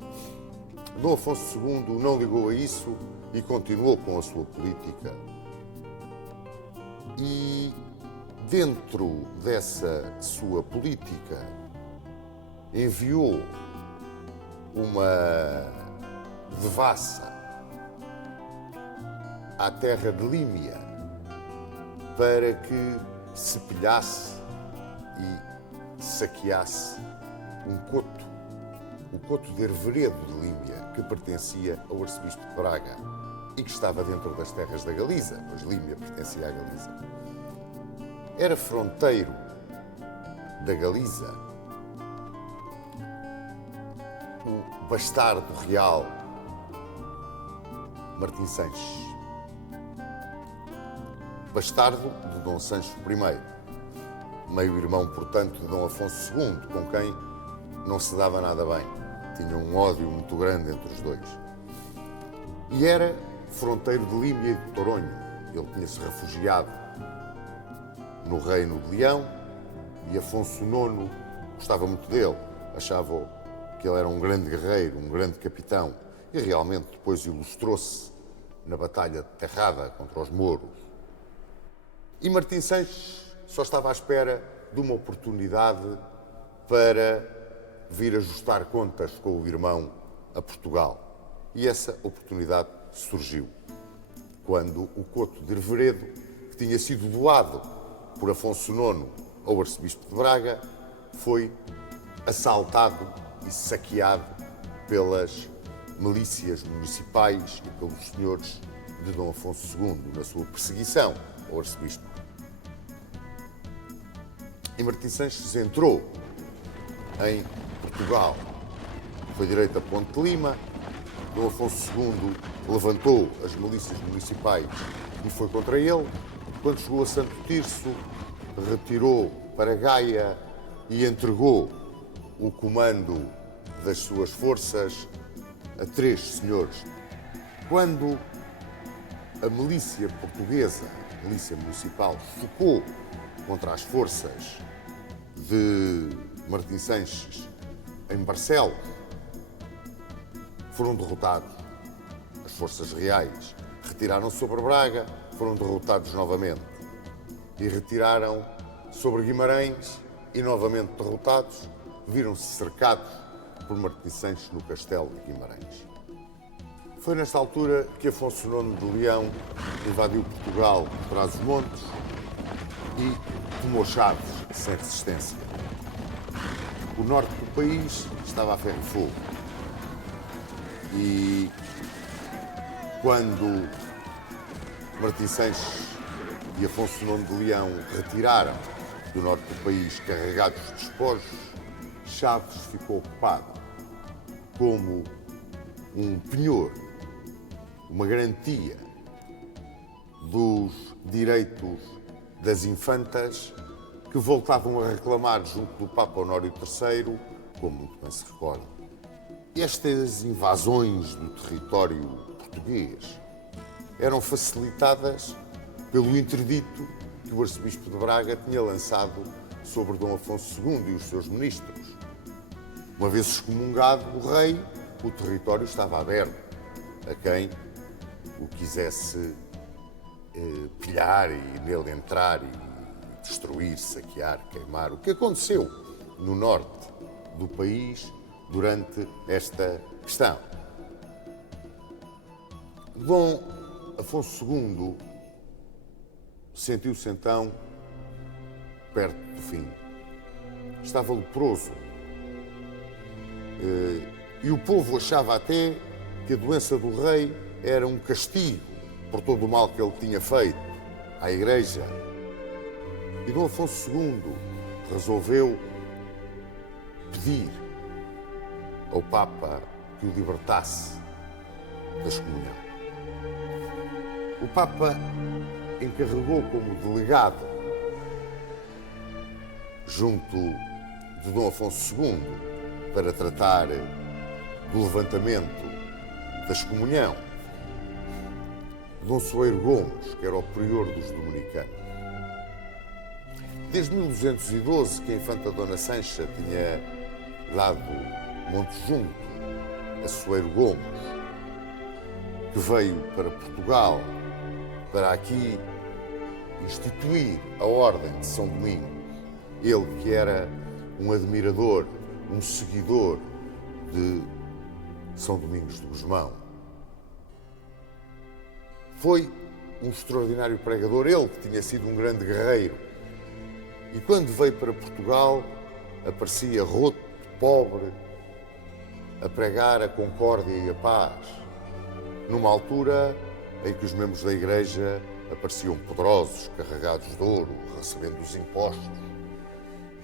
Dom Afonso II não ligou a isso e continuou com a sua política. E dentro dessa sua política enviou uma devassa à terra de Límia para que se pilhasse e saqueasse um coto, o coto de Herveredo de Límia, que pertencia ao arcebispo de Braga e que estava dentro das terras da Galiza, pois Límia pertencia à Galiza. Era fronteiro da Galiza o bastardo real Martim Sanches, bastardo de Dom Sancho I, meio-irmão, portanto, de Dom Afonso II, com quem não se dava nada bem. Tinha um ódio muito grande entre os dois. E era fronteiro de Límia e de Toronho. Ele tinha-se refugiado no Reino de Leão e Afonso IX gostava muito dele. Achava que ele era um grande guerreiro, um grande capitão. E realmente depois ilustrou-se na Batalha de Terrada contra os mouros. E Martim Sanches só estava à espera de uma oportunidade para vir ajustar contas com o irmão a Portugal. E essa oportunidade surgiu quando o coto de Herveredo, que tinha sido doado por Afonso IX ao arcebispo de Braga, foi assaltado e saqueado pelas milícias municipais e pelos senhores de Dom Afonso II na sua perseguição ao arcebispo. E Martim Sanches entrou em Portugal, foi direito a Ponte de Lima. Dom Afonso II levantou as milícias municipais e foi contra ele. Quando chegou a Santo Tirso, retirou para Gaia e entregou o comando das suas forças a 3 senhores. Quando a milícia portuguesa, a milícia municipal, focou contra as forças de Martim Sanches em Barcelos, foram derrotados. As forças reais retiraram-se sobre Braga, foram derrotados novamente. E retiraram sobre Guimarães e novamente derrotados, viram-se cercados por Martim Sanches no castelo de Guimarães. Foi nesta altura que Afonso IX de Leão invadiu Portugal por trás dos montes e tomou Chaves sem resistência. O norte do país estava a ferro e fogo. E quando Martim Sanches e Afonso IX de Leão retiraram do norte do país carregados de despojos, Chaves ficou ocupado como um penhor, uma garantia dos direitos das infantas que voltavam a reclamar junto do Papa Honório III, como muito bem se recorda. Estas invasões do território português eram facilitadas pelo interdito que o arcebispo de Braga tinha lançado sobre Dom Afonso II e os seus ministros. Uma vez excomungado o rei, o território estava aberto a quem o quisesse pilhar e nele entrar e destruir, saquear, queimar, o que aconteceu no norte do país durante esta questão. Dom Afonso II sentiu-se então perto do fim. Estava leproso. E o povo achava até que a doença do rei era um castigo por todo o mal que ele tinha feito à Igreja. E Dom Afonso II resolveu pedir ao Papa que o libertasse da excomunhão. O Papa encarregou como delegado junto de Dom Afonso II para tratar do levantamento da excomunhão Dom Soeiro Gomes, que era o prior dos dominicanos. Desde 1212 que a infanta Dona Sancha tinha dado Monte Junto Açoeiro Gomes, que veio para Portugal para aqui instituir a Ordem de São Domingos. Ele que era um admirador, um seguidor de São Domingos de Gusmão. Foi um extraordinário pregador, ele que tinha sido um grande guerreiro. E quando veio para Portugal, aparecia roto, pobre, a pregar a concórdia e a paz, numa altura em que os membros da Igreja apareciam poderosos, carregados de ouro, recebendo os impostos.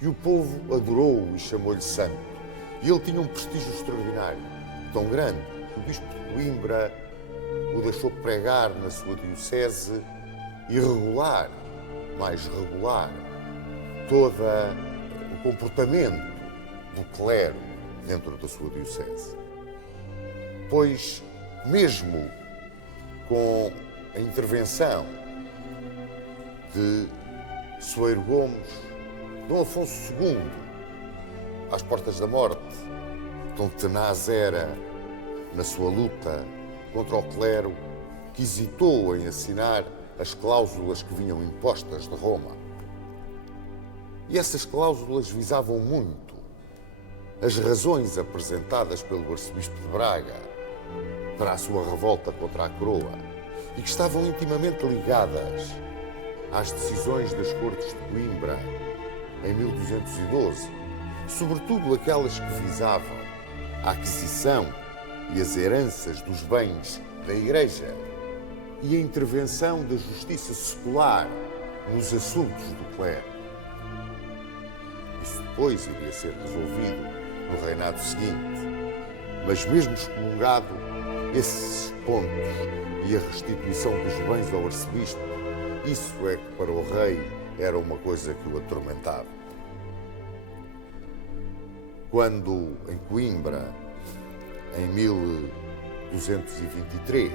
E o povo adorou-o e chamou-lhe santo. E ele tinha um prestígio extraordinário, tão grande, que o bispo de Coimbra o deixou pregar na sua diocese e regular, mais regular, todo o comportamento do clero dentro da sua diocese. Pois, mesmo com a intervenção de Açoeiro Gomes, Dom Afonso II, às portas da morte, tão tenaz era na sua luta contra o clero, que hesitou em assinar as cláusulas que vinham impostas de Roma. E essas cláusulas visavam muito as razões apresentadas pelo arcebispo de Braga para a sua revolta contra a coroa e que estavam intimamente ligadas às decisões das Cortes de Coimbra em 1212, sobretudo aquelas que visavam a aquisição e as heranças dos bens da Igreja e a intervenção da justiça secular nos assuntos do clero. Isso depois iria ser resolvido no reinado seguinte, mas mesmo excomungado, esses pontos e a restituição dos bens ao arcebispo, isso é que para o rei era uma coisa que o atormentava. Quando em Coimbra, em 1223,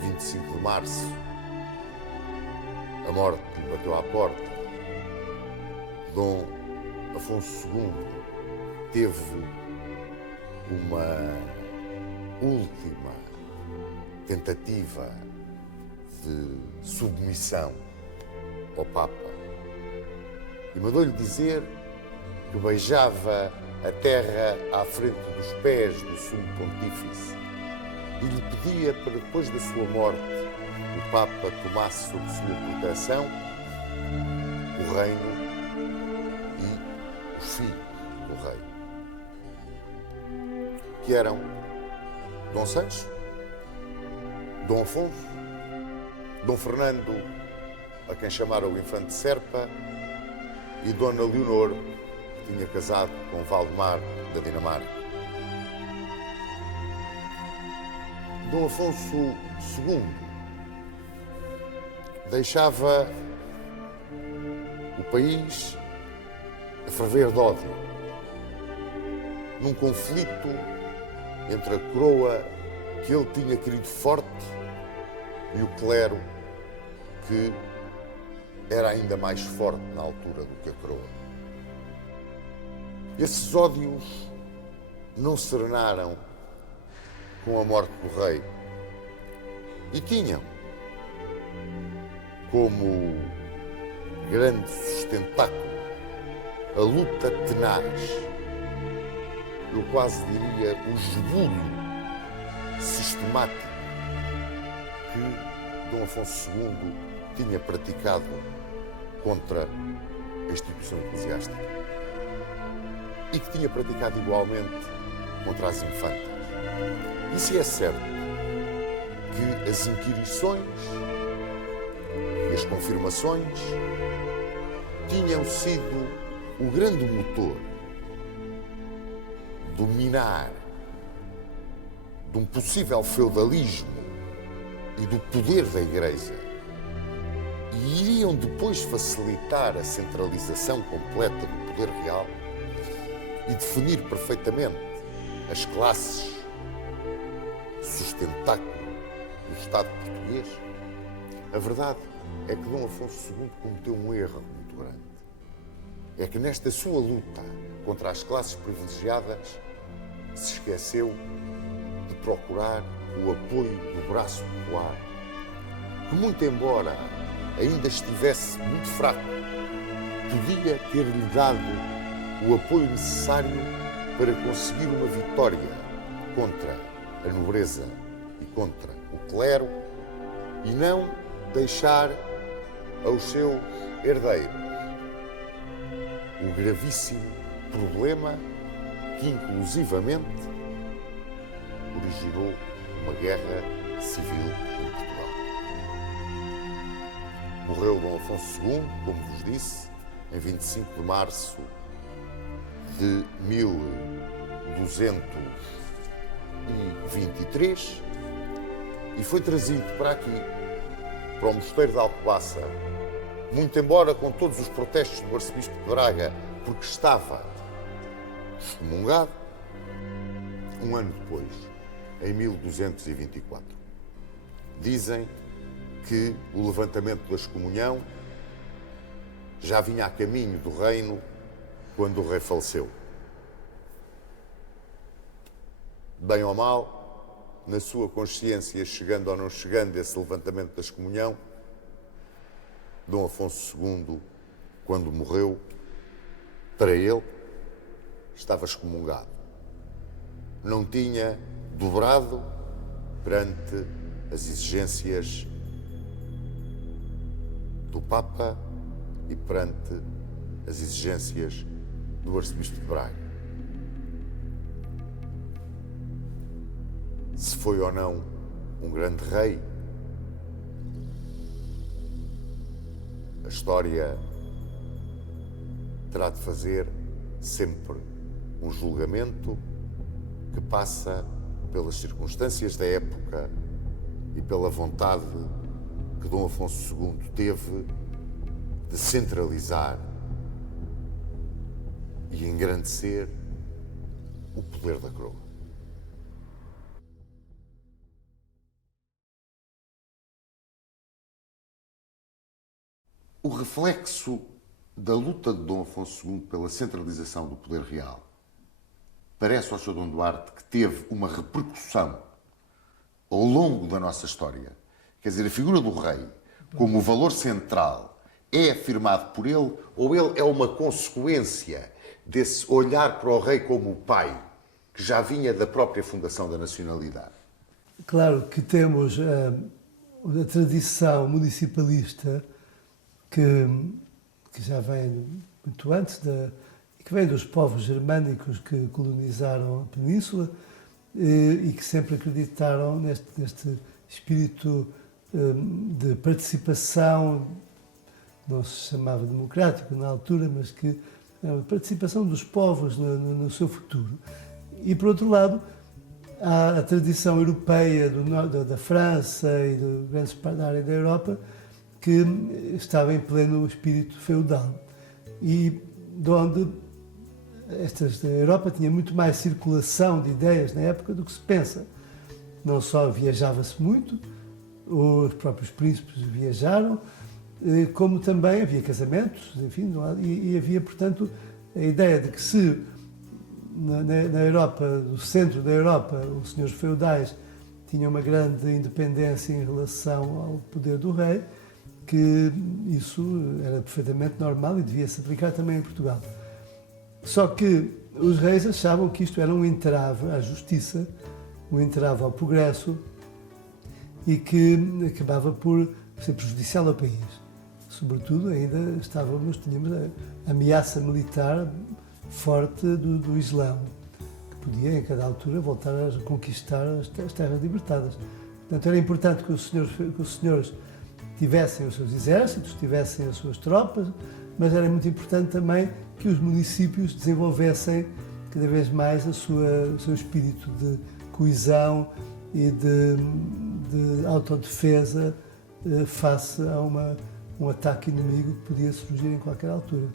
25 de março, a morte lhe bateu à porta, Dom Afonso II teve uma última tentativa de submissão ao Papa e mandou-lhe dizer que beijava a terra à frente dos pés do Sumo Pontífice e lhe pedia para depois da sua morte o Papa tomasse sob sua proteção o reino e os filhos do rei, que eram Dom Sancho, Dom Afonso, Dom Fernando, a quem chamaram o Infante Serpa, e Dona Leonor, que tinha casado com Valdemar da Dinamarca. Dom Afonso II deixava o país a ferver de ódio, num conflito entre a coroa que ele tinha querido forte e o clero que era ainda mais forte na altura do que a coroa. Esses ódios não serenaram com a morte do rei e tinham como grande sustentáculo a luta tenaz, eu quase diria o esbulho sistemático que Dom Afonso II tinha praticado contra a instituição eclesiástica e que tinha praticado igualmente contra as infantas. E se é certo que as inquirições e as confirmações tinham sido o grande motor do minar de um possível feudalismo e do poder da Igreja, e iriam depois facilitar a centralização completa do poder real e definir perfeitamente as classes sustentáculo do Estado português, a verdade é que Dom Afonso II cometeu um erro muito grande. É que nesta sua luta contra as classes privilegiadas, se esqueceu de procurar o apoio do braço popular, que, muito embora ainda estivesse muito fraco, podia ter-lhe dado o apoio necessário para conseguir uma vitória contra a nobreza e contra o clero e não deixar aos seus herdeiros o gravíssimo problema que, inclusivamente, originou uma guerra civil em Portugal. Morreu Dom Afonso II, como vos disse, em 25 de março de 1223 e foi trazido para aqui, para o Mosteiro de Alcobaça, muito embora com todos os protestos do arcebispo de Braga, porque estava excomungado, um ano depois, em 1224. Dizem que o levantamento da excomunhão já vinha a caminho do reino quando o rei faleceu. Bem ou mal, na sua consciência, chegando ou não chegando esse levantamento da excomunhão, Dom Afonso II, quando morreu, para ele, estava excomungado. Não tinha dobrado perante as exigências do Papa e perante as exigências do arcebispo de Braga. Se foi ou não um grande rei, a história terá de fazer sempre um julgamento que passa pelas circunstâncias da época e pela vontade que Dom Afonso II teve de centralizar e engrandecer o poder da coroa. O reflexo da luta de Dom Afonso II pela centralização do poder real parece ao Sr. Dom Duarte que teve uma repercussão ao longo da nossa história. Quer dizer, a figura do rei, como o valor central, é afirmado por ele ou ele é uma consequência desse olhar para o rei como o pai, que já vinha da própria fundação da nacionalidade? Claro que temos a tradição municipalista que já vem muito antes e que vem dos povos germânicos que colonizaram a península e que sempre acreditaram neste espírito de participação, não se chamava democrático na altura, mas que é a participação dos povos no seu futuro. E, por outro lado, há a tradição europeia da França e de grandes partes da área da Europa que estava em pleno espírito feudal e de onde a Europa tinha muito mais circulação de ideias na época do que se pensa. Não só viajava-se muito, os próprios príncipes viajaram, como também havia casamentos, enfim, e havia, portanto, a ideia de que se na Europa, no centro da Europa, os senhores feudais tinham uma grande independência em relação ao poder do rei, que isso era perfeitamente normal e devia se aplicar também em Portugal. Só que os reis achavam que isto era um entrave à justiça, um entrave ao progresso e que acabava por ser prejudicial ao país. Sobretudo, ainda tínhamos a ameaça militar forte do Islão, que podia, em cada altura, voltar a conquistar as terras libertadas. Portanto, era importante que os senhores tivessem os seus exércitos, tivessem as suas tropas, mas era muito importante também que os municípios desenvolvessem cada vez mais o seu espírito de coesão e de autodefesa face a um ataque inimigo que podia surgir em qualquer altura.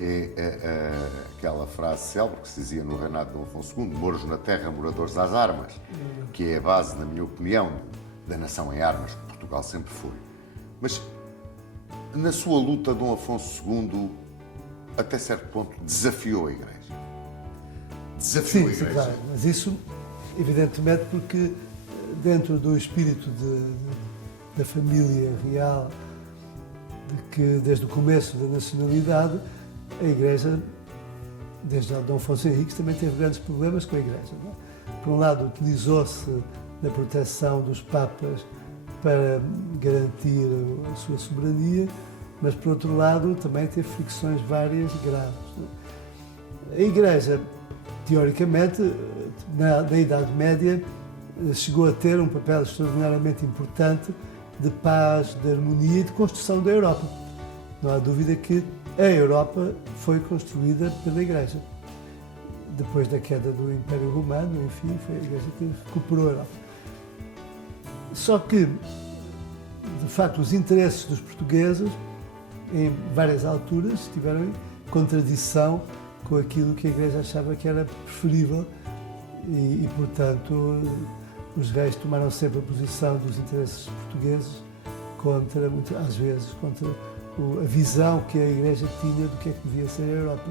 É aquela frase célebre que se dizia no reinado de Dom Afonso II, moros na terra, moradores às armas, que é a base, na minha opinião, da nação em armas, que Portugal sempre foi. Mas, na sua luta, Dom Afonso II, até certo ponto, desafiou a Igreja. desafiou a sim, Igreja. claro, mas isso, evidentemente, porque dentro do espírito da família real, de que desde o começo da nacionalidade, a Igreja, desde Dom Afonso Henriques, também teve grandes problemas com a Igreja. Não é? Por um lado, utilizou-se da proteção dos Papas para garantir a sua soberania, mas, por outro lado, também teve fricções várias e graves. Não é? A Igreja, teoricamente, na Idade Média, chegou a ter um papel extraordinariamente importante de paz, de harmonia e de construção da Europa. Não há dúvida que a Europa foi construída pela Igreja. Depois da queda do Império Romano, enfim, foi a Igreja que recuperou a Europa. Só que, de facto, os interesses dos portugueses, em várias alturas, estiveram em contradição com aquilo que a Igreja achava que era preferível e portanto, os reis tomaram sempre a posição dos interesses portugueses contra, às vezes, contra a visão que a Igreja tinha do que é que devia ser a Europa.